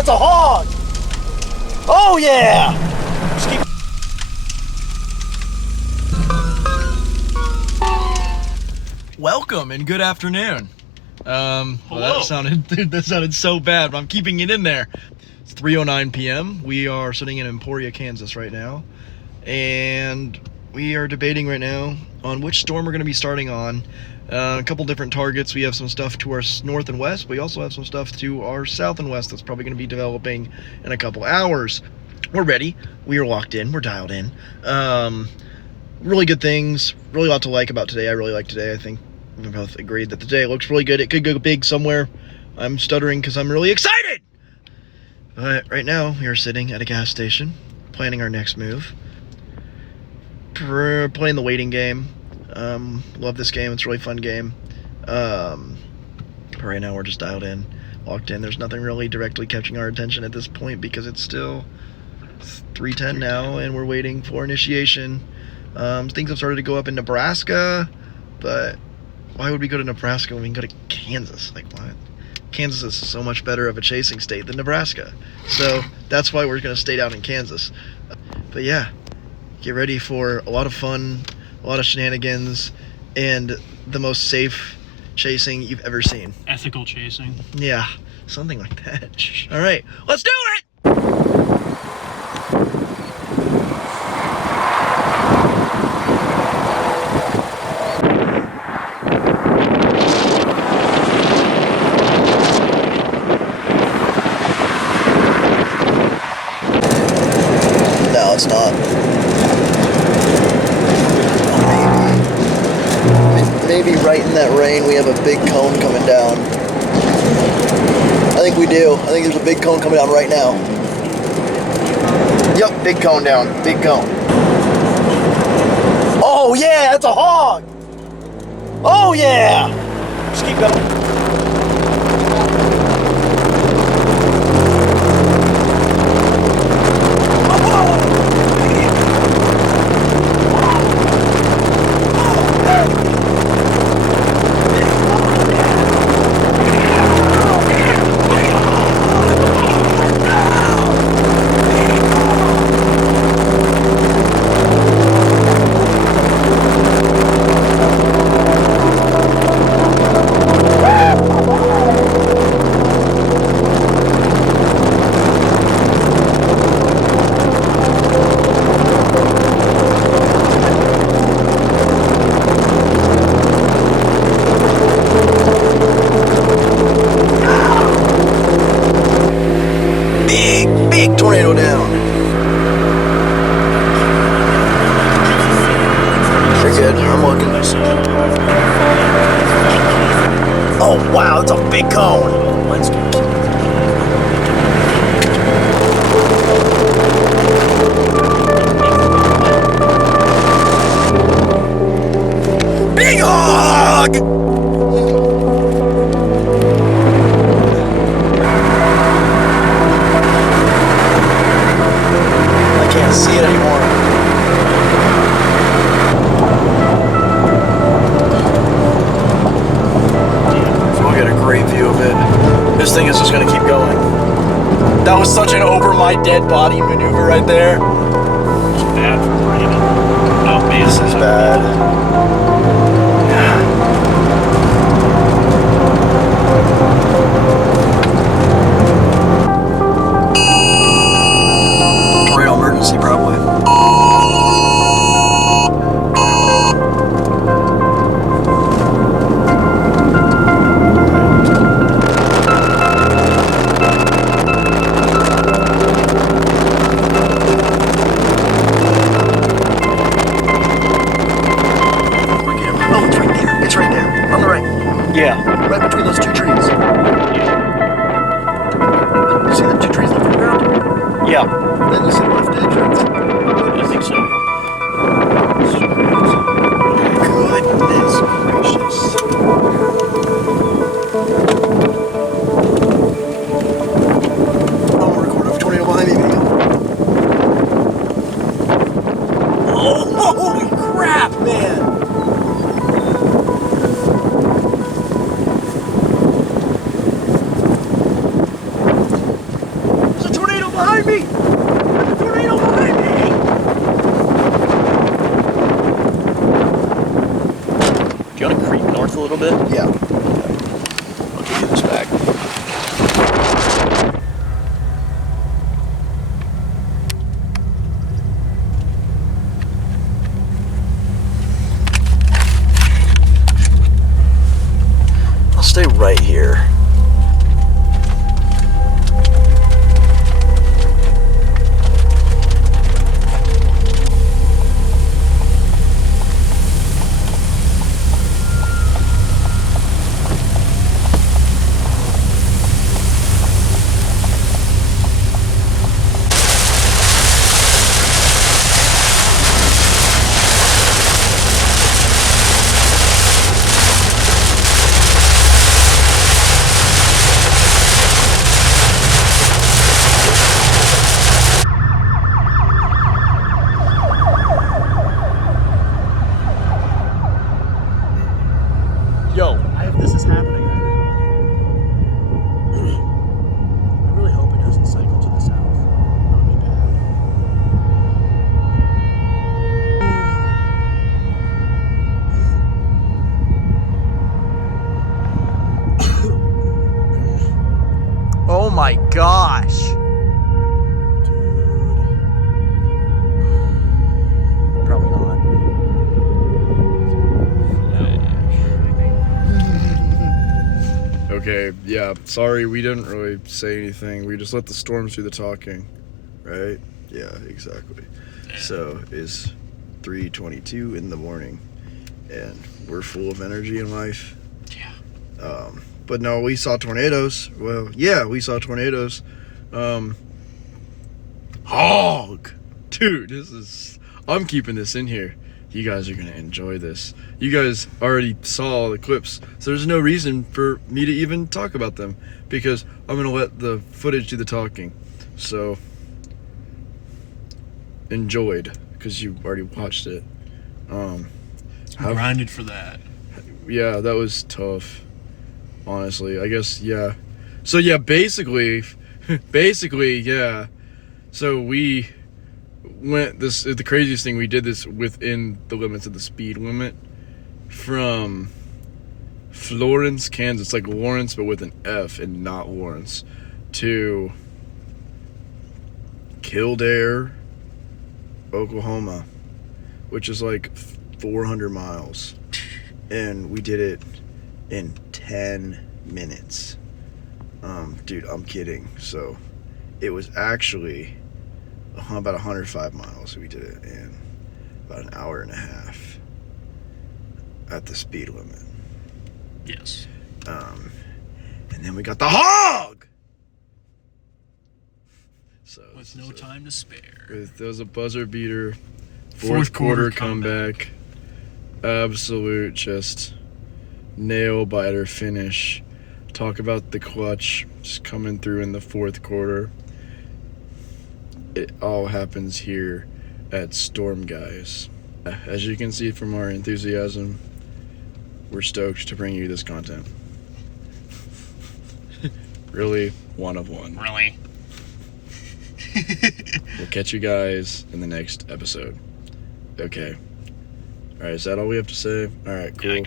that's a hog! Oh yeah! Welcome and good afternoon. Well, that sounded so bad, but I'm keeping it in there. It's 3:09 p.m. We are sitting in Emporia, Kansas right now, and we are debating right now on which storm we're going to be starting on. A couple different targets. We have some stuff to our north and west. We also have some stuff to our south and west that's probably going to be developing in a couple hours. We're ready. We are locked in. We're dialed in. Really good things. Really a lot to like about today. I really like today. I think we both agreed that the day looks really good. It could go big somewhere. I'm stuttering because I'm really excited. But right now, we are sitting at a gas station, planning our next move. Playing the waiting game. Love this game. It's a really fun game. But right now we're just dialed in, locked in. There's nothing really directly catching our attention at this point because it's still 3:10 now and we're waiting for initiation. Things have started to go up in Nebraska, but why would we go to Nebraska when we can go to Kansas? Like, what? Kansas is so much better of a chasing state than Nebraska. So that's why we're going to stay down in Kansas. But yeah, get ready for a lot of fun, a lot of shenanigans, and the most safe chasing you've ever seen. Ethical chasing. Yeah, something like that. All right, let's do it! No, it's not. Maybe right in that rain we have a big cone coming down. I think we do. I think there's a big cone coming down right now. Yep, big cone down. Big cone. Oh yeah, that's a hog! Oh yeah! Just keep going. Big tornado down. You're good. I'm looking. Oh wow, that's a big cone. Big hog! Can't see it anymore. So we'll get a great view of it. This thing is just gonna keep going. That was such an over my dead body maneuver right there. It's bad for Braman. Oh man, this is bad. Emergency, probably. Oh, it's right there. It's right there. On the right. yeah. Right between those two trees. You see the two trees in the foreground? Yeah. Then you see the left entrance. I think so. Goodness gracious. I'm gonna record a tornado behind me, baby. Oh, holy crap, man! little bit? Yeah. I'll give you this back. I'll stay right here. Yo, This is happening right now. I really hope it doesn't cycle to the south. That would be bad. oh my gosh. Probably not. Okay, yeah, sorry, we didn't really say anything. We just let the storms do the talking, right? Yeah, exactly. So it's 3:22 in the morning, and we're full of energy in life. Yeah. But no, we saw tornadoes. Well, yeah, we saw tornadoes. Hog! Dude, I'm keeping this in here. You guys are gonna enjoy this. You guys already saw the clips, so there's no reason for me to even talk about them because I'm gonna let the footage do the talking. So enjoyed because you already watched it. Grinded for that. Yeah, that was tough. Honestly, I guess yeah. So yeah, basically, yeah. So we went the craziest thing, we did this within the limits of the speed limit from Florence, Kansas, like Lawrence but with an F and not Lawrence, to Kildare, Oklahoma, which is like 400 miles, and we did it in 10 minutes. Dude, I'm kidding. So it was actually about 105 miles. We did it in about an hour and a half at the speed limit. Yes. And then we got the hog. So With no time to spare. There was a buzzer beater, Fourth quarter comeback. Absolute just nail biter finish. Talk about the clutch just coming through in the fourth quarter. It all happens here at Storm Guys. As you can see from our enthusiasm, we're stoked to bring you this content. Really, one of one. Really? We'll catch you guys in the next episode. Okay. Alright, is that all we have to say? Alright, cool. Yeah,